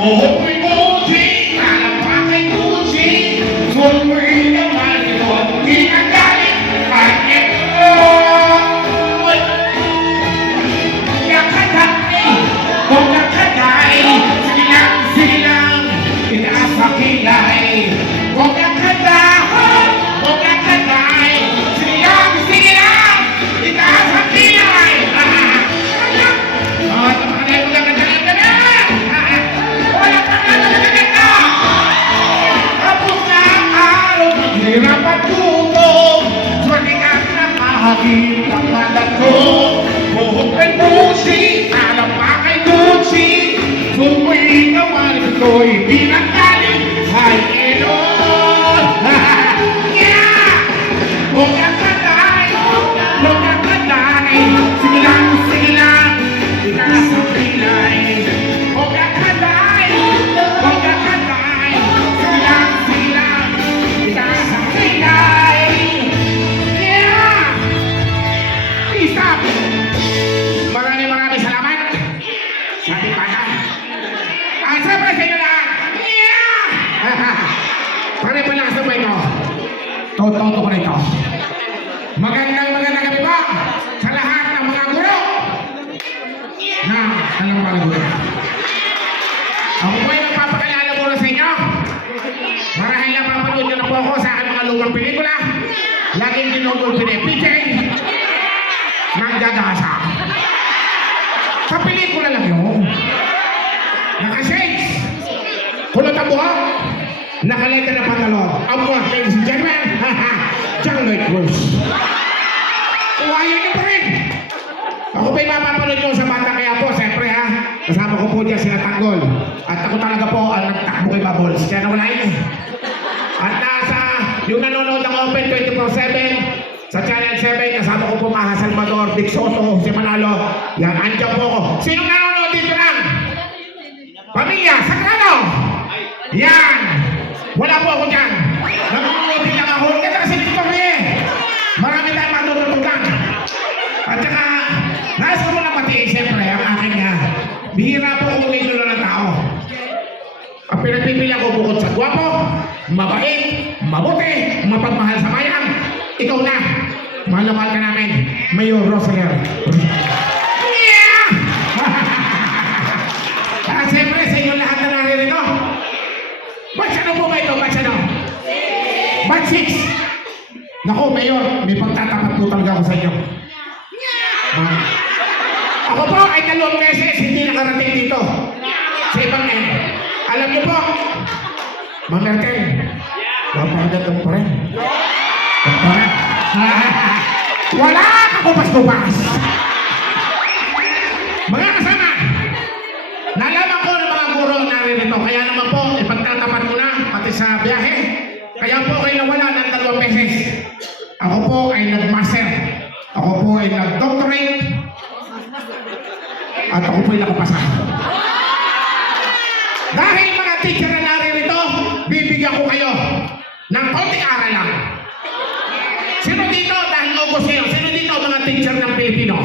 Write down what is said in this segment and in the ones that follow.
Buhok mo'y Gucci, alam pa kay Gucci. Suot mo'y naman ito, ginagalit. Ay, ito. Kung nakaday, sige lang, itaas sa kilay. Kung nakadahon, kung nakaday, sige lang, itaas sa kilay. Hirap at gutom, swalikan na kahagip ang malat ko. Buhok kay Gucci, alam pa kay Gucci. Sumoy naman ko'y pinagaling. Hay Elon! Yeah! Kung nakaday, sige lang, itaas ang kilay. Kung nakaday, sige lang, itaas ang kilay. Yeah! Stop! Maraming salamat sa ating bata. Siyempre sa inyo lahat. Yeah! Pare pa lang sabay ko. Toto ko na ito. Magandang gabi po sa lahat ng mga guro. Anong mga guro? Ako po ay magpapakilala muna sa inyo. Marahil na papanood nyo na po ako sa aking mga lumang pelikula. Laging ginugol pinipichay ng gagasa. Sa pelikula lang yun. Naka-shades. Kulot ang buhok. Nakaleta na pantalon. Ang buhok, ladies and gentlemen. John Lloyd Cruz. Uwayan niyo pa rin. Ako ba'y mapapanood nyo sa bata kaya po, siyempre ha. Kasama ko po dyan sila Tanggol. At ako talaga po ang nagtakbo kay Bubbles. Kaya nawala yun. At nasa yung nanonood ng Open 24/7 sa Channel 7, kasama ko po Maha Salvador, Dick Soto, si Manalo. Yan, andyan po ako. Sinong nanonood dito lang? Pamilya, Sagrado! Yan! Wala po ako dyan. Nanonood din lang ako. Kaya kasi dito eh. Marami tayong matututugan. At saka, nais ko muna pati, siyempre, ang aking bihira po kung may dulo ng tao. Ang pinagpipili ako bukod sa gwapo, mabait, mabuti, mapagmahal sa bayan. Ikaw na. Mahal na mahal ka namin, Mayor Rosalier. Yeah! At siyempre, sa inyo lahat na naririto. Batch ano po ba ito? Batch ano? Batch 6. Naku, Mayor, may pagtatapat po talaga ako sa inyo. Ako po ay 2 meses hindi nakarating dito. Sa ibang alam niyo po, Ma'am Merkel, napakagandang pa rin. Wala ka kupas-kupas. Mga kasama, nalaman ko ng mga guro naririto. Kaya naman po, ipagtatapat ko na pati sa biyahe. Kaya po kayo nawala ng 2 meses. Ako po ay nag-master. Ako po ay nag-doctorate. At ako po ay nakapasa. Dahil mga teacher na naririto, bibigyan ko kayo ng konting aral lang. Sino dito, dahil August ngayon, sino dito mga teacher ng Pilipino?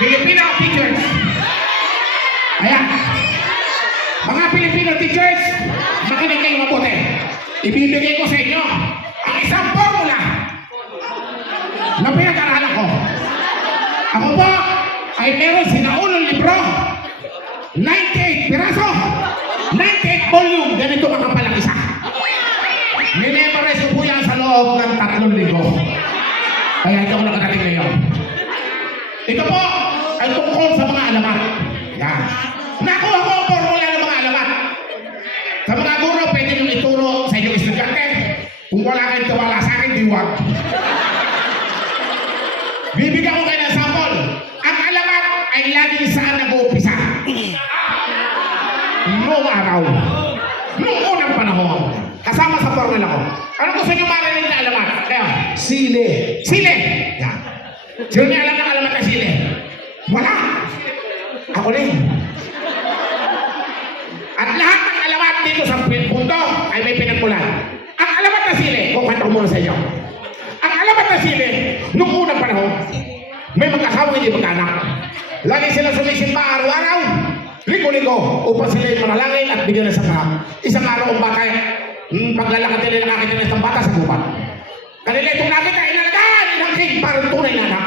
Filipino teachers. Ayan. Mga Filipino teachers, makinig kayo mabuti. Ibibigay ko sa inyo ang isang formula na pinag-aralan ko. Ako po ay meron sinaunong libro, 98 piraso, 98 volume, ganito makapal ang isa. Minemorize ko po yan sa loob ng 3 linggo. Kaya ito ko nakadating ngayon. Ito po ay tungkol sa mga alamat. Yan. Nakuha ko ang formula ng mga alamat. Sa mga guro, pwede nyo ituro sa inyong estudyante. Kung wala kayong tiwala sa akin, diwag. Bibigyan ko kayo ng sample. Ang alamat ay laging saan nag-uumpisa. Noong araw. Noong unang panahon. Kasama sa formula ko. Ano gusto nyo marinig na alamat? Kaya, Sile. sile! Yan. Sino niya alam ng alamat na sile? Wala! Ako rin. At lahat ng alamat dito sa punto ay may pinagmulan. Ang alamat na sile, kukwento ko muna sa inyo. Ang alamat na sile, noong unang panahon, may mag-asawa hindi mag-anak. Lagi sila sumisimba araw-araw. ligo-ligo upang sila ay manalangin at bigyan ng sakap. Isang araw ang bata, paglalakad nila nakakita ng isang bata sa gubat. Kanila itong nakita, inalagaan, inangking, parang tunay na anak.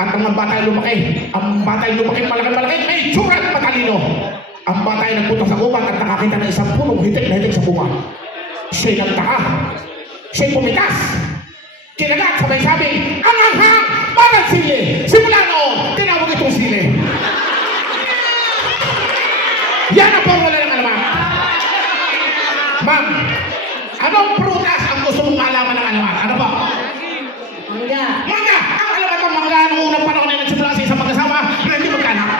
At ang bata ay lumaki. Ang bata ay lumaki, malaki, may itsura at matalino. Ang bata ay nagpunta sa gubat at nakakita ng isang punong hitik na hitik sa gubat. Siya'y nagtaka. Siya'y pumitas. Kinagat, sabay-sabi, ang anghang, parang sili. Simula noon, tinawag itong sili. Yan ang formula ng alaman. Ma'am, anong prutas ang gusto mong malaman ng alaman? Ano ba? Mangga. Mangga! Ang alaman ng mangga noong unang panahon ay nagsimula sa isang mag-asawa na hindi magkanak.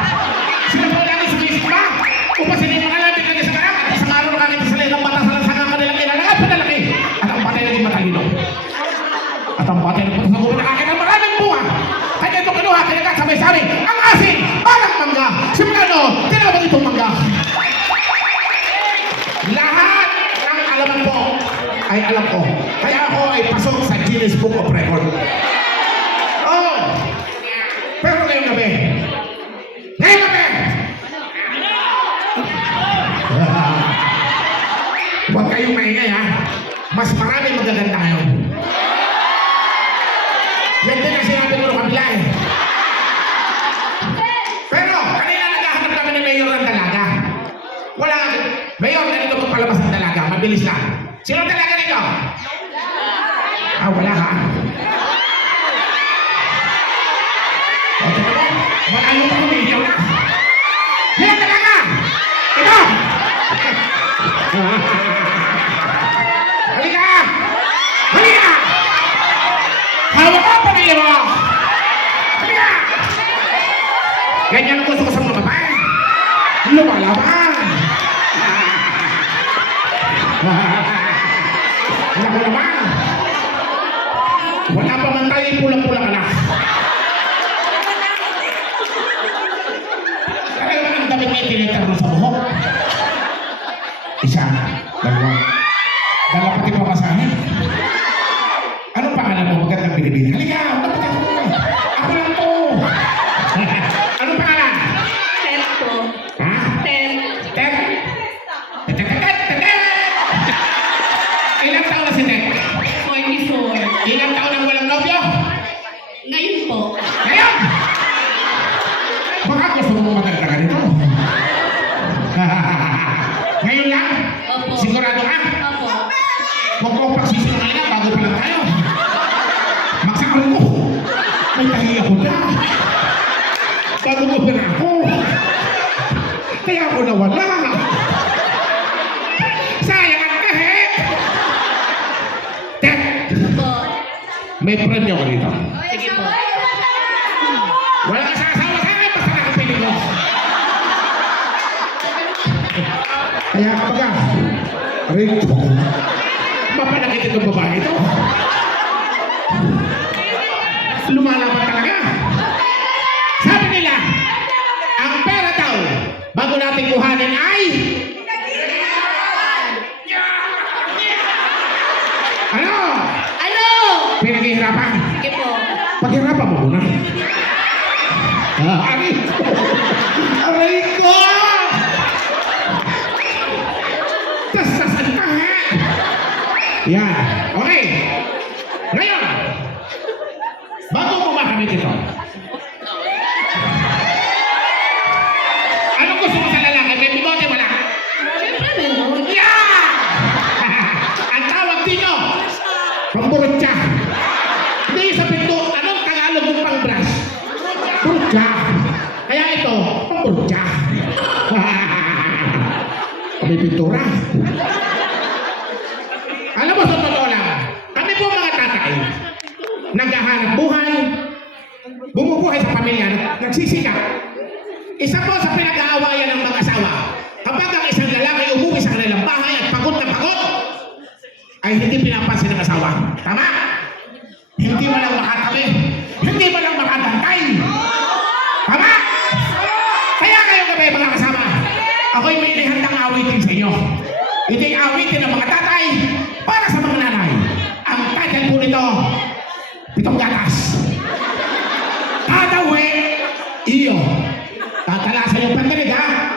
Sila po lagi sumisip ba? Upang sila yung mga lapit lagi sa kanak at isang araw nakakita sila ng bata sa lansangan kanilang kinalagat panalaki. At ang batay naging matalino. At ang batay nagpunta sa gubat nakakita ng maraming bunga. Kaya ito kinuha, kinagat, sabay-sabi, ang asin, parang mangga. Simula noon, tinawag itong mangga. Lahat ng alaman po ay alam ko. Kaya ako ay pasok sa Guinness Book of Record. Oh! Pero ngayong gabi, huwag kayong maingay ha. Mas marami magaganda ngayon. Yan din ang sinabi ko ng kabila eh. Pero, kanina naghahanap kami ng mayor ng dalaga. Wala nga. Mayor, ganito kung palabas ng dalaga. Mabilis lang. Sino ang dalaga nito? Wala ha. O, tignan mo. Malayo pa kung ikaw na. Sino ang dalaga? Ito! Halika! Halika! Hawak ko pa niyo mo! Halika! Ganyan ang gusto ko sa mga babae. Lumalaban! Wala ko naman. Wala pa man tayo pulang-pulang anak. Kaya naman ang damit niya tinitar mo sa buhok. Isa, dalawa. Dala pati pa masahin. Anong pangalan mo? Magandang binibini. Halika! Dapat ako mo. Ako lang to. Anong pangalan? Ted po. Ha? Ted. Ted? Ilang taon na si Ted? 44. Ilang taon ang walang nobyo? Ngayon po. Ngayon! Baka gusto mo maganda ka nito. Ngayon lang? Opo. Sigurado ka? Opo. Huwag mo pagsisinungalingan bago pa lang tayo. Magsakal ko. May tahi ako na. Bago mo pa na ako. Kaya ako nawala. Sayang ang tahi. Ted, Po. may premyo ko dito. Sige po. Wala ka sa asawa sa akin, basta nakapili mo. Kaya kapag Rito, mapanakit itong babae ito. Lumalaban talaga. Sabi nila, ang pera daw, bago natin kuhanin ay... Ano? Ano? Pinaghihirapan. Sige po. Paghirapan mo muna. Aray ko! Aray ko! Tasasan ka ha! Yan. Okay. Ngayon, bago kumakamit ito, anong gusto mo sa lalaki? May bigote wala? Siyempre meron. Yeah! Ang tawag dito, pamburutya. Hindi sa pinto, anong Tagalog ng pang-brush? Burutya. Kaya ito, pamburutya. May pintura. Alam mo, sa totoo lang, kami po mga tatay, naghahanap buhay, bumubuhay sa pamilya, nagsisikap. Isa po sa pinag-aawayan ng mag-asawa, kapag ang isang lalaki umuwi sa kanilang bahay at pagod na pagod, ay hindi pinapansin ng asawa. Tama? Hindi mo lang makatabi. Hindi mo lang makatantay. Tama? Kaya kayo gabi mga kasama, ako'y may inihandang awitin sa inyo. Ito yung awitin ng mga tatay para sa mga nanay. Ang title po nito, Pitong Gatas. Tatawi, iyo. Tatalasan yung pandinig ha.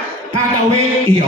Tawi, iyo.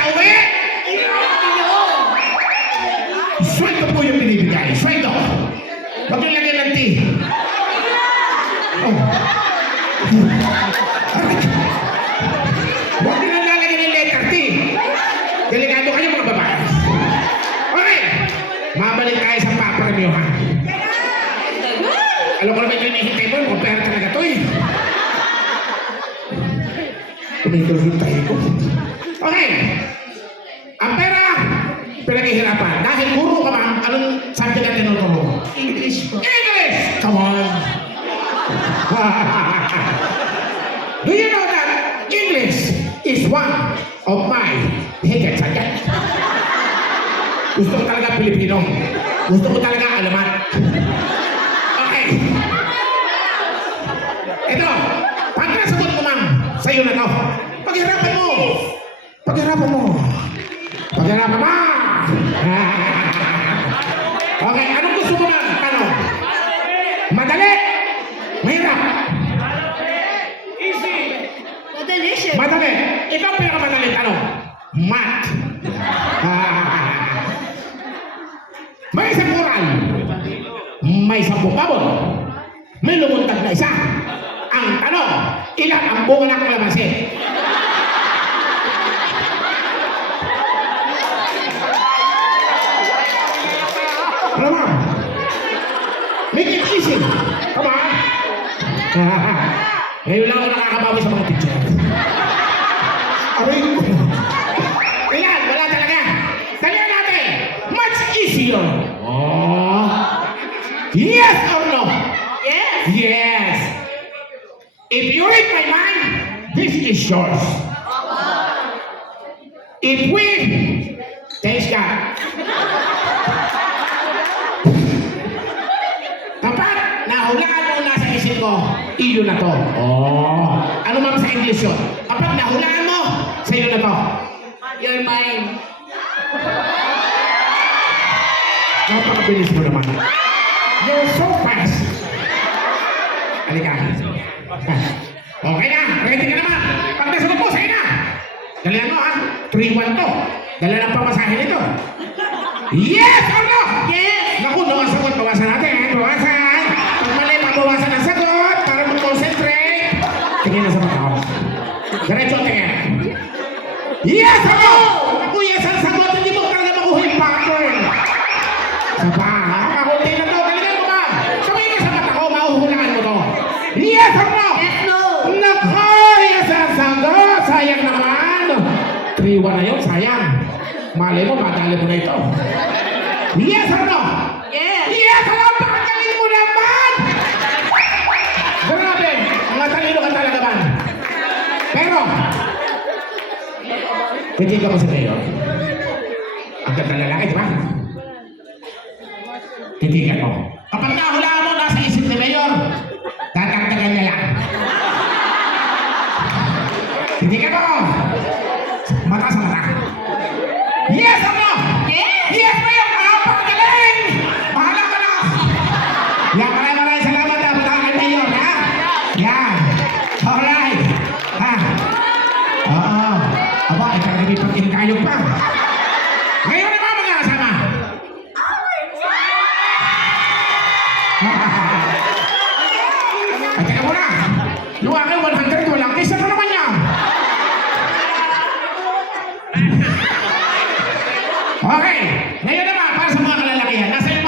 Tawi! Sweldo po yung binibigay. Sweldo. Huwag yung lagyan ng tea. Oh. Huwag yung lalagyan ng letter T. Delikado kayo mga babae. Okay. Mabalik tayo sa papremyo ha. Alam ko naman yung hinihintay mo. Kung pera talaga to eh. Kumikilfit tayo ko. Okay. Ang pera, pinaghihirapan. Dahil guro ka ma'am, anong subject na tinuturo? English po. English! Come on! Do you know that English is one of my hidden subjects? Gusto ko talaga Pilipino. Gusto ko talaga alamat. Okay. Ito, pag nasagot mo ma'am, sa'yo na to. Paghirapan mo. Paghirapan mo. Paghirapan mo. Okay, anong gusto mo ma'am? Tanong. Madali. Mahirap. Madali siya. Madali. Ito ang pinakamadaling tanong. Math. May isang moral. May 10 babon. May lumuntag na isa. Ang tanong, ilan ang bunga ng kalamansi? Ano ma'am? Make it easy. Come on. Ngayon lang ako nakakabawi sa mga teacher. Aray ko. Ilan? Wala talaga. Talihan natin. Much easier. Oh. Yes or no? Yes. Yes. If you read my mind, this is yours. If we, thanks God. Kapag nahulaan mo nasa isip ko, iyo na to. Oh. Ano ma'am sa English yun? Kapag nahulaan mo, sa iyo na to. You're mine. Napakabilis mo naman. You're so fast. Halika. Okay na, ready ka naman. Pag nasagot mo, sa'yo na. Dalihan mo ha, 3-1 to. Dala ng pamasahe nito. Yes or no? Yes. Naku, no, ang sagot, bawasan natin. Bawasan. Pag mali, pabawasan ang sagot para mag-concentrate. Tingin na sa mata ko. Diretso ang tingin. Yes or no? Naku, yes ang sagot. Hindi mo talaga makuha yung pattern. Sapa, ha? Kakunti na to. Galingan mo ka. Tumingin ka sa mata ko, mahuhulaan mo to. Yes or no? Yes, no. Naku, yes ang sagot. Sayang naman. 3-1 na yun, sayang. Malay mo, madali mo na ito. Yes or no? Yes. Yes! Alam, pakagaling mo naman! Grabe! Mga talino ka talaga man. Pero, titignan ko sa kayo. Ang ganda na lalaki, di ba? Titignan mo. Kapag nahulaan mo, nasa isip ni Mayor, tatagtagan niya yan. Titignan mo! Mata sa mata. Yes or no? Yes. Yes, Mayor! Pakagaling! Bahala ka na! Yan, maraming salamat na punta kay Mayor, ha? Yan. Alright. Ha? Oo. Aba, ikaw na may pag-inkayog pa. Ngayon naman mga kasama.